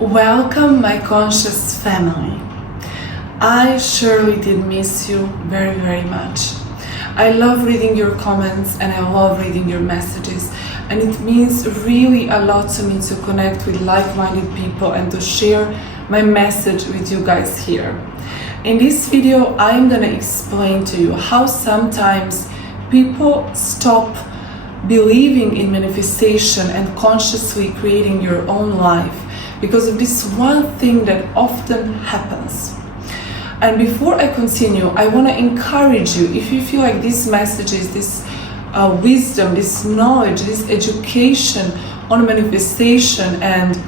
Welcome, my conscious family. I surely did miss you very, very much. I love reading your comments and I love reading your messages, and it means really a lot to me to connect with like-minded people and to share my message with you guys here. In this video, I'm gonna explain to you how sometimes people stop believing in manifestation and consciously creating your own life because of this one thing that often happens. And before I continue, I want to encourage you, if you feel like these messages, this wisdom, this knowledge, this education on manifestation and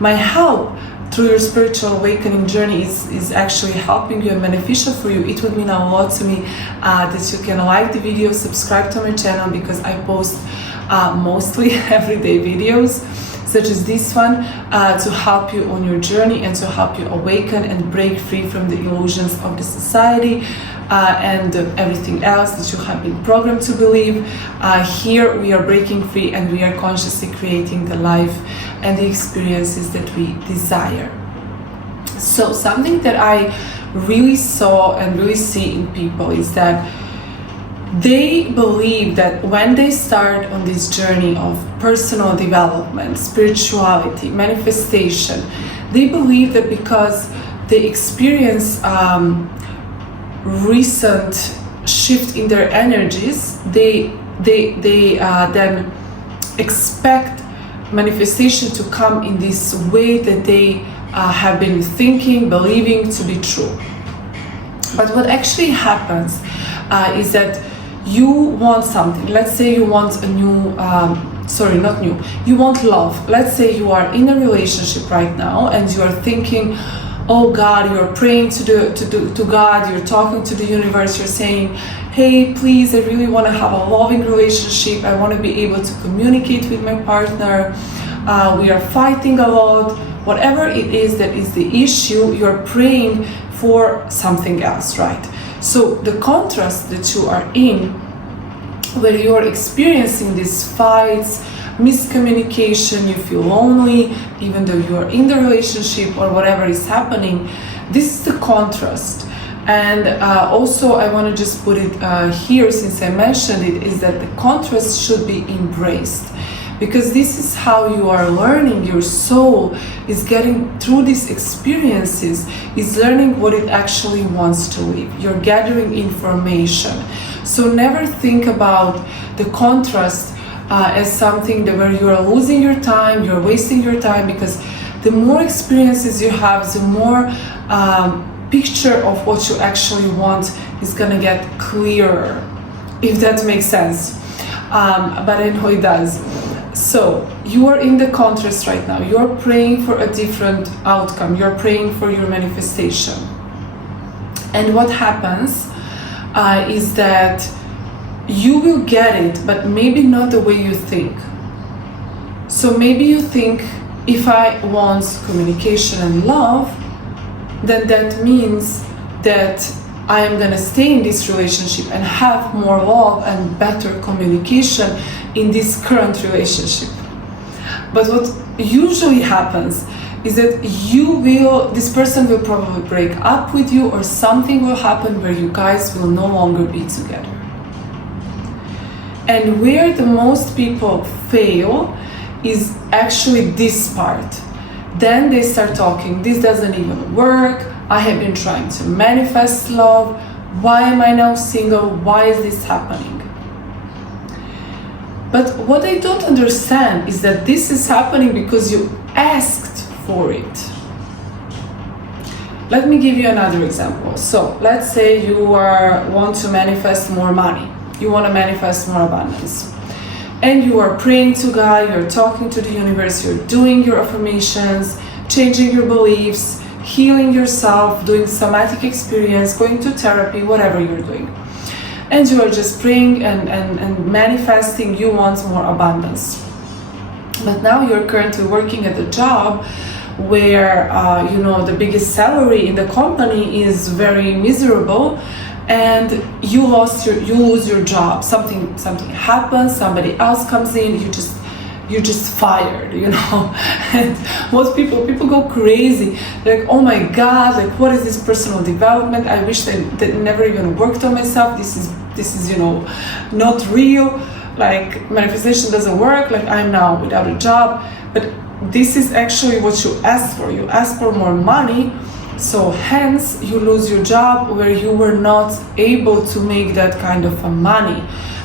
my help through your spiritual awakening journey is actually helping you and beneficial for you, it would mean a lot to me that you can like the video, subscribe to my channel, because I post mostly everyday videos such as this one to help you on your journey and to help you awaken and break free from the illusions of the society and everything else that you have been programmed to believe. Here we are breaking free and we are consciously creating the life and the experiences that we desire. So something that I really saw and really see in people is that they believe that when they start on this journey of personal development, spirituality, manifestation, they believe that because they experience recent shift in their energies, they then expect manifestation to come in this way that they have been thinking, believing to be true. But what actually happens is that you want something. Let's say you want a new, you want love. Let's say you are in a relationship right now and you are thinking, oh God, you're praying to God, you're talking to the universe, you're saying, hey, please, I really want to have a loving relationship. I want to be able to communicate with my partner. We are fighting a lot. Whatever it is that is the issue, you're praying for something else, right? So the contrast that you are in, where you are experiencing these fights, miscommunication, you feel lonely, even though you are in the relationship or whatever is happening, this is the contrast. And also I want to just put it here, since I mentioned it, is that the contrast should be embraced. Because this is how you are learning, your soul is getting through these experiences, is learning what it actually wants to live. You're gathering information. So never think about the contrast as something that where you are losing your time, you're wasting your time, because the more experiences you have, the more picture of what you actually want is gonna get clearer, if that makes sense. But I know it does. So you are in the contrast right now. You're praying for a different outcome. You're praying for your manifestation. And what happens is that you will get it, but maybe not the way you think. So maybe you think, if I want communication and love, then that means that I am gonna stay in this relationship and have more love and better communication in this current relationship. But what usually happens is that this person will probably break up with you, or something will happen where you guys will no longer be together. And where the most people fail is actually this part. Then they start talking, this doesn't even work, I have been trying to manifest love, why am I now single, why is this happening? But what I don't understand is that this is happening because you asked for it. Let me give you another example. So let's say you want to manifest more money, you want to manifest more abundance. And you are praying to God, you're talking to the universe, you're doing your affirmations, changing your beliefs, healing yourself, doing somatic experience, going to therapy, whatever you're doing. And you are just praying and manifesting, you want more abundance. But now you're currently working at a job where the biggest salary in the company is very miserable, and you lose your job. Something happens, somebody else comes in, you're just fired, you know. And most people go crazy. They're like, oh my God, like what is this personal development? I wish that never even worked on myself. This is, you know, not real. Like manifestation doesn't work. Like I'm now without a job. But this is actually what you asked for. You asked for more money. So hence you lose your job where you were not able to make that kind of money.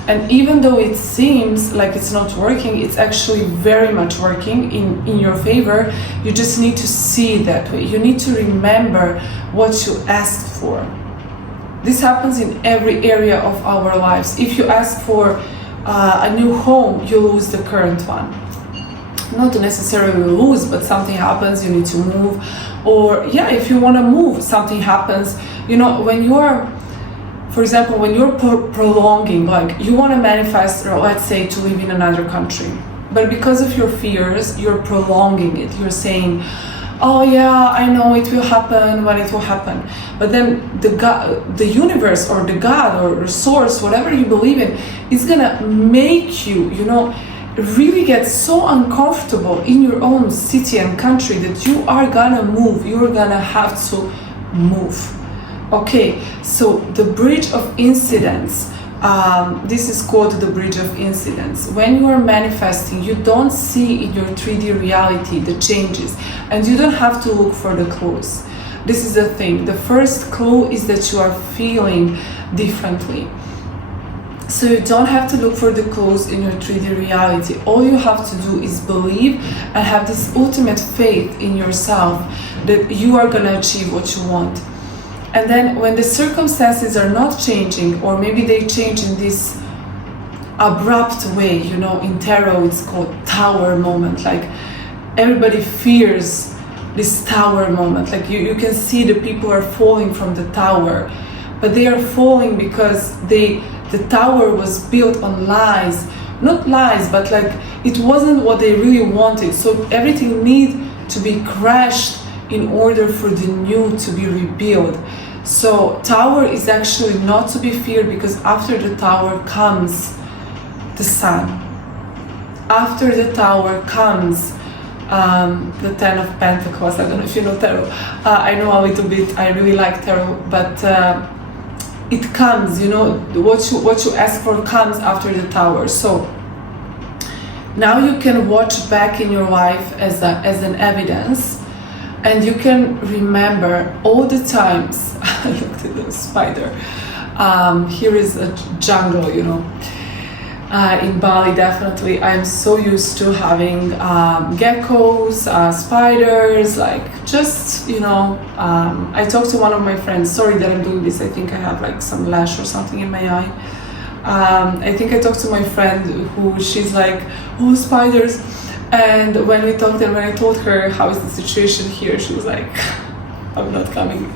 And even though it seems like it's not working, it's actually very much working in your favor. You just need to see it that way. You need to remember what you asked for. This happens in every area of our lives. If you ask for a new home, you lose the current one. Not necessarily lose, but something happens, you need to move. Or yeah, if you want to move, something happens. You know, when you're, for example, when you're prolonging, like you want to manifest, or let's say to live in another country, but because of your fears, you're prolonging it. You're saying, oh yeah, I know it will happen when it will happen. But then the universe or the God or the source, whatever you believe in, is gonna make you, you know, really get so uncomfortable in your own city and country that you are gonna move. You're gonna have to move. Okay, so the bridge of incidents, this is called the bridge of incidents. When you are manifesting, you don't see in your 3D reality the changes, and you don't have to look for the clues. This is the thing. The first clue is that you are feeling differently. So you don't have to look for the clues in your 3D reality. All you have to do is believe and have this ultimate faith in yourself that you are gonna achieve what you want. And then when the circumstances are not changing, or maybe they change in this abrupt way, you know, in tarot it's called tower moment, like everybody fears this tower moment. Like you can see the people are falling from the tower, but they are falling because the tower was built on lies. Not lies, but like it wasn't what they really wanted. So everything needs to be crashed in order for the new to be rebuilt. So tower is actually not to be feared, because after the tower comes the sun. After the tower comes the Ten of Pentacles. I don't know if you know tarot. I know a little bit. I really like tarot, but it comes, you know, what you ask for comes after the tower. So now you can watch back in your life as an evidence, and you can remember all the times. I looked at the spider. Here is a jungle, you know. In Bali, definitely, I'm so used to having geckos, spiders, like just, you know, I talked to one of my friends, sorry that I'm doing this, I think I have like some lash or something in my eye. I think I talked to my friend who, she's like, oh, spiders. And when we talked and when I told her how is the situation here, she was like, I'm not coming.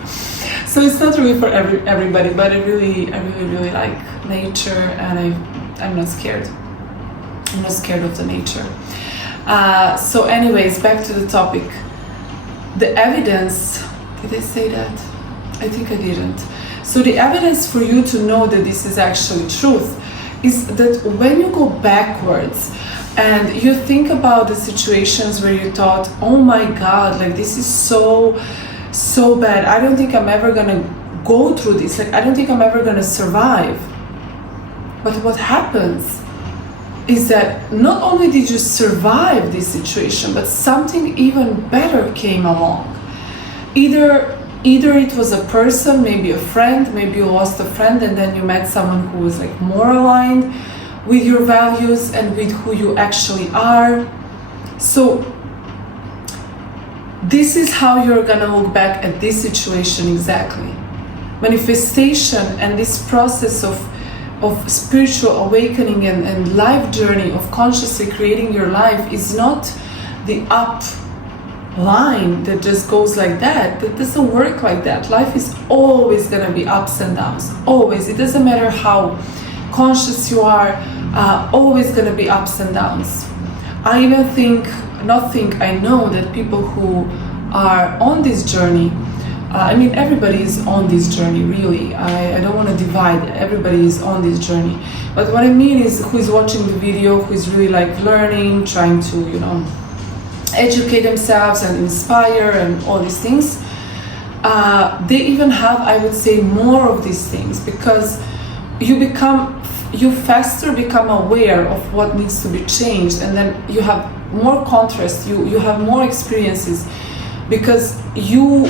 So it's not really for everybody, but I really like nature, and I'm not scared. I'm not scared of the nature. So anyways, back to the topic. The evidence, did I say that? I think I didn't. So the evidence for you to know that this is actually truth is that when you go backwards and you think about the situations where you thought, oh my God, like this is so bad. I don't think I'm ever gonna go through this. Like I don't think I'm ever gonna survive. But what happens is that not only did you survive this situation, but something even better came along. Either it was a person, maybe a friend, maybe you lost a friend and then you met someone who was like more aligned with your values and with who you actually are. So this is how you're gonna look back at this situation exactly. Manifestation and this process of spiritual awakening and life journey of consciously creating your life is not the up line that just goes like that. That doesn't work like that. Life is always gonna be ups and downs. Always. It doesn't matter how conscious you are, always gonna be ups and downs. I even I know that people who are on this journey I mean, everybody is on this journey, really. I don't want to divide. Everybody is on this journey. But what I mean is, who is watching the video, who is really like learning, trying to, you know, educate themselves and inspire and all these things. They even have, I would say, more of these things, because you faster become aware of what needs to be changed, and then you have more contrast, you have more experiences, because you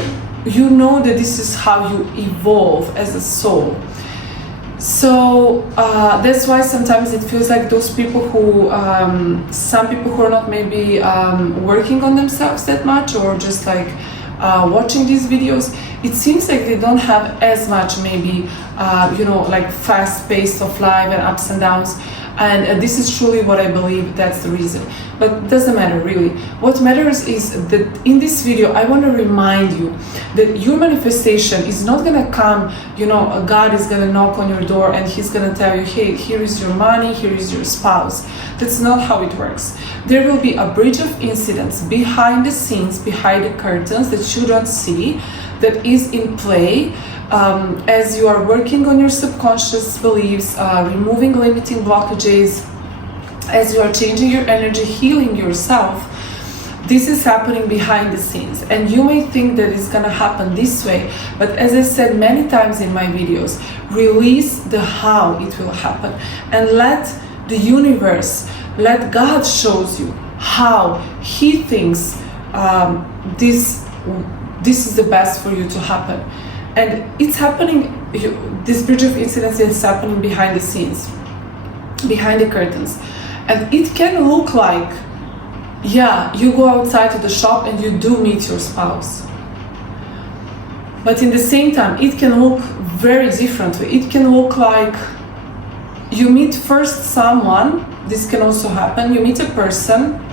know that this is how you evolve as a soul. So that's why sometimes it feels like those people who, some people who are not maybe working on themselves that much, or just like watching these videos, it seems like they don't have as much maybe, you know, like fast pace of life and ups and downs. And this is truly what I believe, that's the reason. But it doesn't matter really. What matters is that in this video, I want to remind you that your manifestation is not going to come, you know, God is going to knock on your door and he's going to tell you, hey, here is your money, here is your spouse. That's not how it works. There will be a bridge of incidents behind the scenes, behind the curtains that you don't see, that is in play. As you are working on your subconscious beliefs, removing limiting blockages, as you are changing your energy, healing yourself, this is happening behind the scenes. And you may think that it's gonna happen this way, but as I said many times in my videos, release the how it will happen, and let the universe, let God shows you how He thinks this is the best for you to happen. And it's happening, this bridge of incidents is happening behind the scenes, behind the curtains. And it can look like, yeah, you go outside to the shop and you do meet your spouse. But in the same time, it can look very differently. It can look like you meet first someone, this can also happen, you meet a person,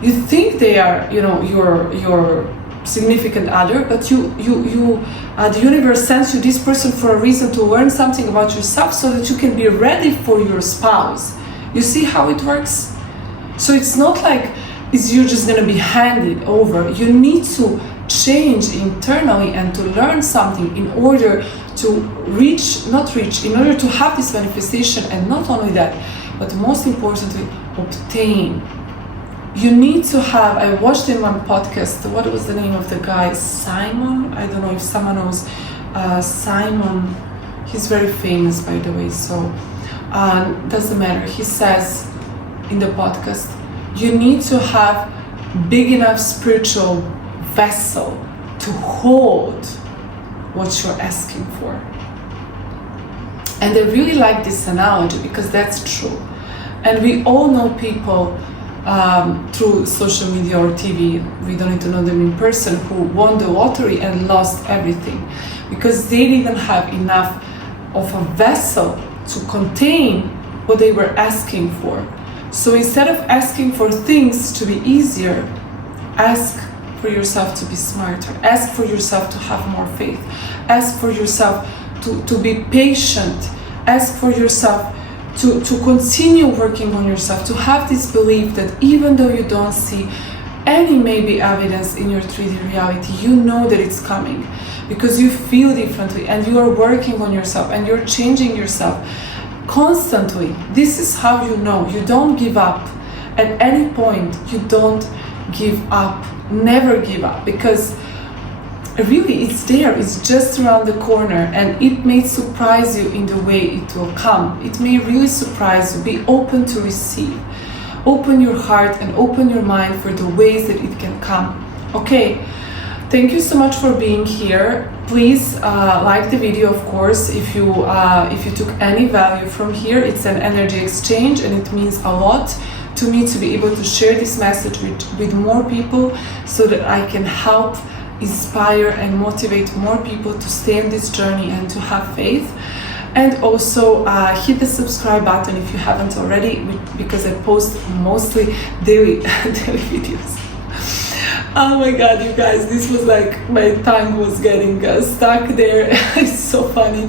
you think they are, you know, your significant other, but the universe sends you this person for a reason, to learn something about yourself so that you can be ready for your spouse. You see how it works? So it's not like you're just going to be handed over. You need to change internally and to learn something in order to in order to have this manifestation, and not only that, but most importantly, obtain. You need to have, I watched in one podcast, what was the name of the guy? Simon? I don't know if someone knows. Simon, he's very famous, by the way, so doesn't matter. He says in the podcast, you need to have big enough spiritual vessel to hold what you're asking for. And I really like this analogy, because that's true. And we all know people through social media or TV, we don't need to know them in person, who won the lottery and lost everything because they didn't have enough of a vessel to contain what they were asking for. So instead of asking for things to be easier, ask for yourself to be smarter, ask for yourself to have more faith, ask for yourself to be patient, ask for yourself to continue working on yourself, to have this belief that even though you don't see any maybe evidence in your 3D reality, you know that it's coming because you feel differently and you are working on yourself and you're changing yourself constantly. This is how you know. You don't give up. At any point, you don't give up. Never give up, because really it's there, it's just around the corner, and it may surprise you in the way it will come. It may really surprise you. Be open to receive. Open your heart and open your mind for the ways that it can come. Okay, thank you so much for being here. Please like the video, of course, if you took any value from here. It's an energy exchange and it means a lot to me to be able to share this message with more people, so that I can help inspire and motivate more people to stay on this journey and to have faith. And also hit the subscribe button if you haven't already, because I post mostly daily videos. Oh my god, you guys, this was like my tongue was getting stuck there. It's so funny.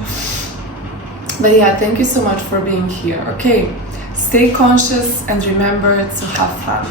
But yeah, thank you so much for being here. Okay, stay conscious and remember to have fun.